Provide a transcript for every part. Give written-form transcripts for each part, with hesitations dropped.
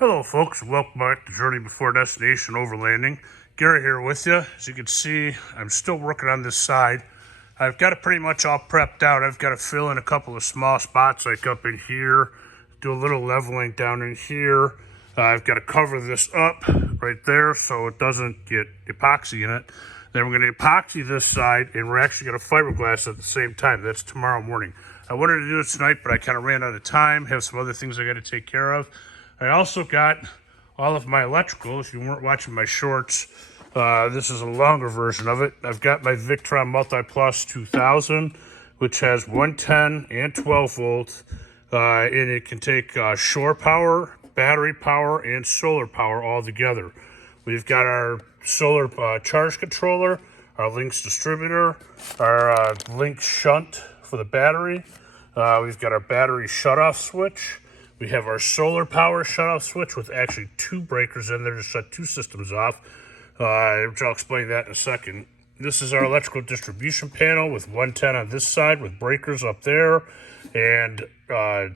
Hello folks, welcome back to Journey Before Destination Overlanding. Gary here with you. As you can see, I'm still working on this side. I've got it pretty much all prepped out. I've got to fill in a couple of small spots like up in here, do a little leveling down in here. I've got to cover this up right there so it doesn't get epoxy in it. Then we're going to epoxy this side, and we're actually going to fiberglass at the same time. That's tomorrow morning. I wanted to do it tonight, but I kind of ran out of time, have some other things I got to take care of. I also got all of my electrical. If you weren't watching my shorts, this is a longer version of it. I've got my Victron Multi-Plus 2000, which has 110 and 12 volts, and it can take shore power, battery power, and solar power all together. We've got our solar charge controller, our Lynx distributor, our Lynx shunt for the battery. We've got our battery shutoff switch. We have our solar power shutoff switch with actually two breakers in there to shut two systems off, which I'll explain that in a second. This is our electrical distribution panel with 110 on this side with breakers up there and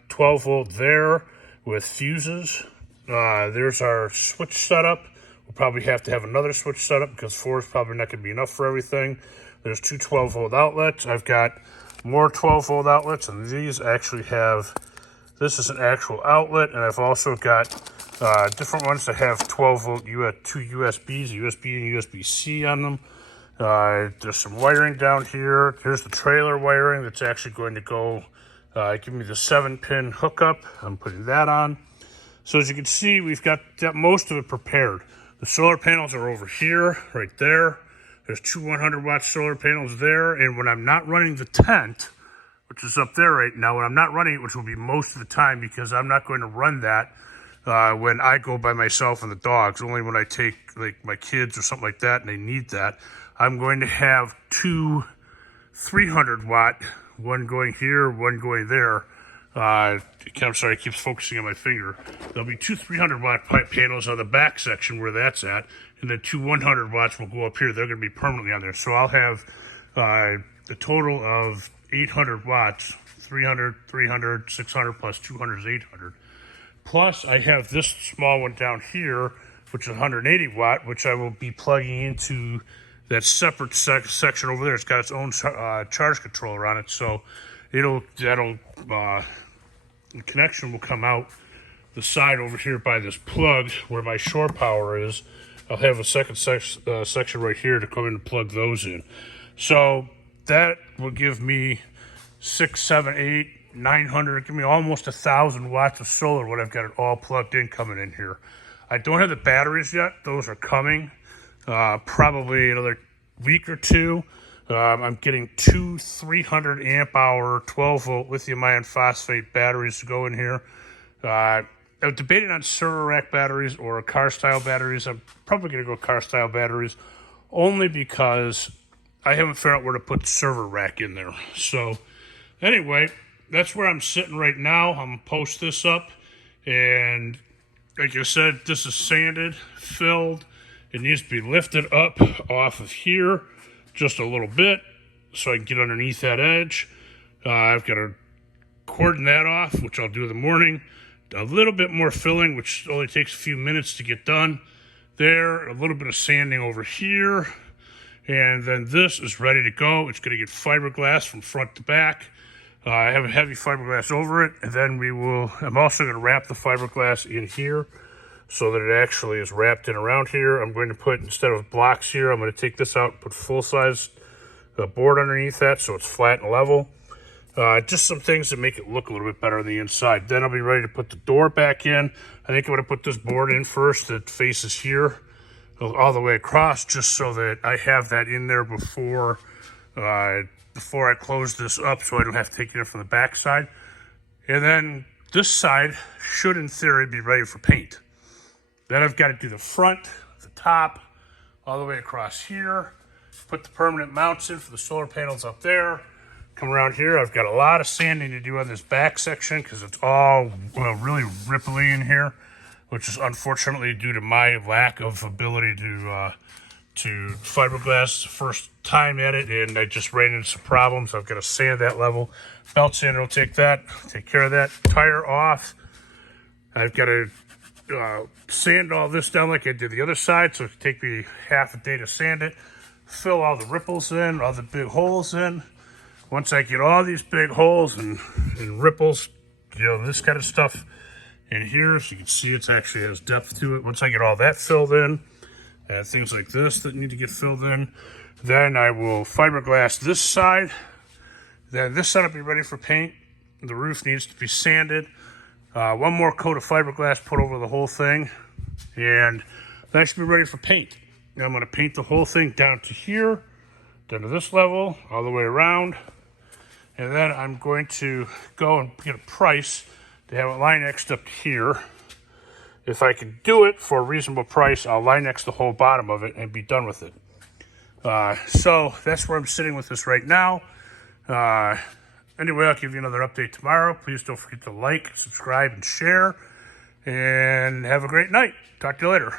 12 volt there with fuses. There's our switch setup. We'll probably have to have another switch setup because 4 is probably not going to be enough for everything. There's two 12 volt outlets. I've got more 12 volt outlets, and these actually have... This is an actual outlet, and I've also got different ones that have 12 volt two USBs, USB and USB-C on them. There's some wiring down here. Here's the trailer wiring that's actually going to go, give me the 7-pin hookup. I'm putting that on. So as you can see, we've got most of it prepared. The solar panels are over here, right there. There's two 100-watt solar panels there, and when I'm not running the tent, which is up there right now, when I'm not running it, which will be most of the time because I'm not going to run that when I go by myself and the dogs, only when I take like my kids or something like that and they need that. I'm going to have two 300-watt, one going here, one going there. I'm sorry, it keeps focusing on my finger. There'll be two 300-watt pipe panels on the back section where that's at, and then two 100 watts will go up here. They're going to be permanently on there. So I'll have a total of 800 watts, 300, 300, 600 plus 200 is 800. Plus I have this small one down here, which is 180 watt, which I will be plugging into that separate section over there. It's got its own charge controller on it. So the connection will come out the side over here by this plug where my shore power is. I'll have a second section right here to come in and plug those in. So that will give me 6, 7, 8, 900, give me almost 1,000 watts of solar when I've got it all plugged in coming in here. I don't have the batteries yet. Those are coming probably another week or two. I'm getting two 300 amp hour 12 volt lithium ion phosphate batteries to go in here. I'm debating on server rack batteries or car style batteries. I'm probably going to go car style batteries only because I haven't figured out where to put the server rack in there. So anyway, that's where I'm sitting right now. I'm going to post this up. And like I said, this is sanded, filled. It needs to be lifted up off of here just a little bit so I can get underneath that edge. I've got to cordon that off, which I'll do in the morning. A little bit more filling, which only takes a few minutes to get done. There, a little bit of sanding over here. And then this is ready to go. It's going to get fiberglass from front to back. I have a heavy fiberglass over it. And then I'm also going to wrap the fiberglass in here so that it actually is wrapped in around here. I'm going to put, instead of blocks here, I'm going to take this out and put full-size board underneath that so it's flat and level. Just some things that make it look a little bit better on the inside. Then I'll be ready to put the door back in. I think I'm going to put this board in first that faces here all the way across, just so that I have that in there before I close this up so I don't have to take it in from the back side. And then this side should, in theory, be ready for paint. Then I've got to do the front, the top, all the way across here. Put the permanent mounts in for the solar panels up there. Come around here, I've got a lot of sanding to do on this back section because it's all really ripply in here, which is unfortunately due to my lack of ability to fiberglass. It's the first time at it, and I just ran into some problems. I've got to sand that level. Belt sander will take care of that. Tire off. I've got to sand all this down like I did the other side, so it'll take me half a day to sand it. Fill all the ripples in, all the big holes in. Once I get all these big holes and ripples, this kind of stuff in here, so you can see it actually has depth to it. Once I get all that filled in, things like this that need to get filled in, then I will fiberglass this side. Then this side will be ready for paint. The roof needs to be sanded. One more coat of fiberglass put over the whole thing, and that should be ready for paint. Now I'm going to paint the whole thing down to here, down to this level, all the way around. And then I'm going to go and get a price to have it Line-X'd up here. If I can do it for a reasonable price, I'll Line-X the whole bottom of it and be done with it. So that's where I'm sitting with this right now. Anyway, I'll give you another update tomorrow. Please don't forget to like, subscribe, and share. And have a great night. Talk to you later.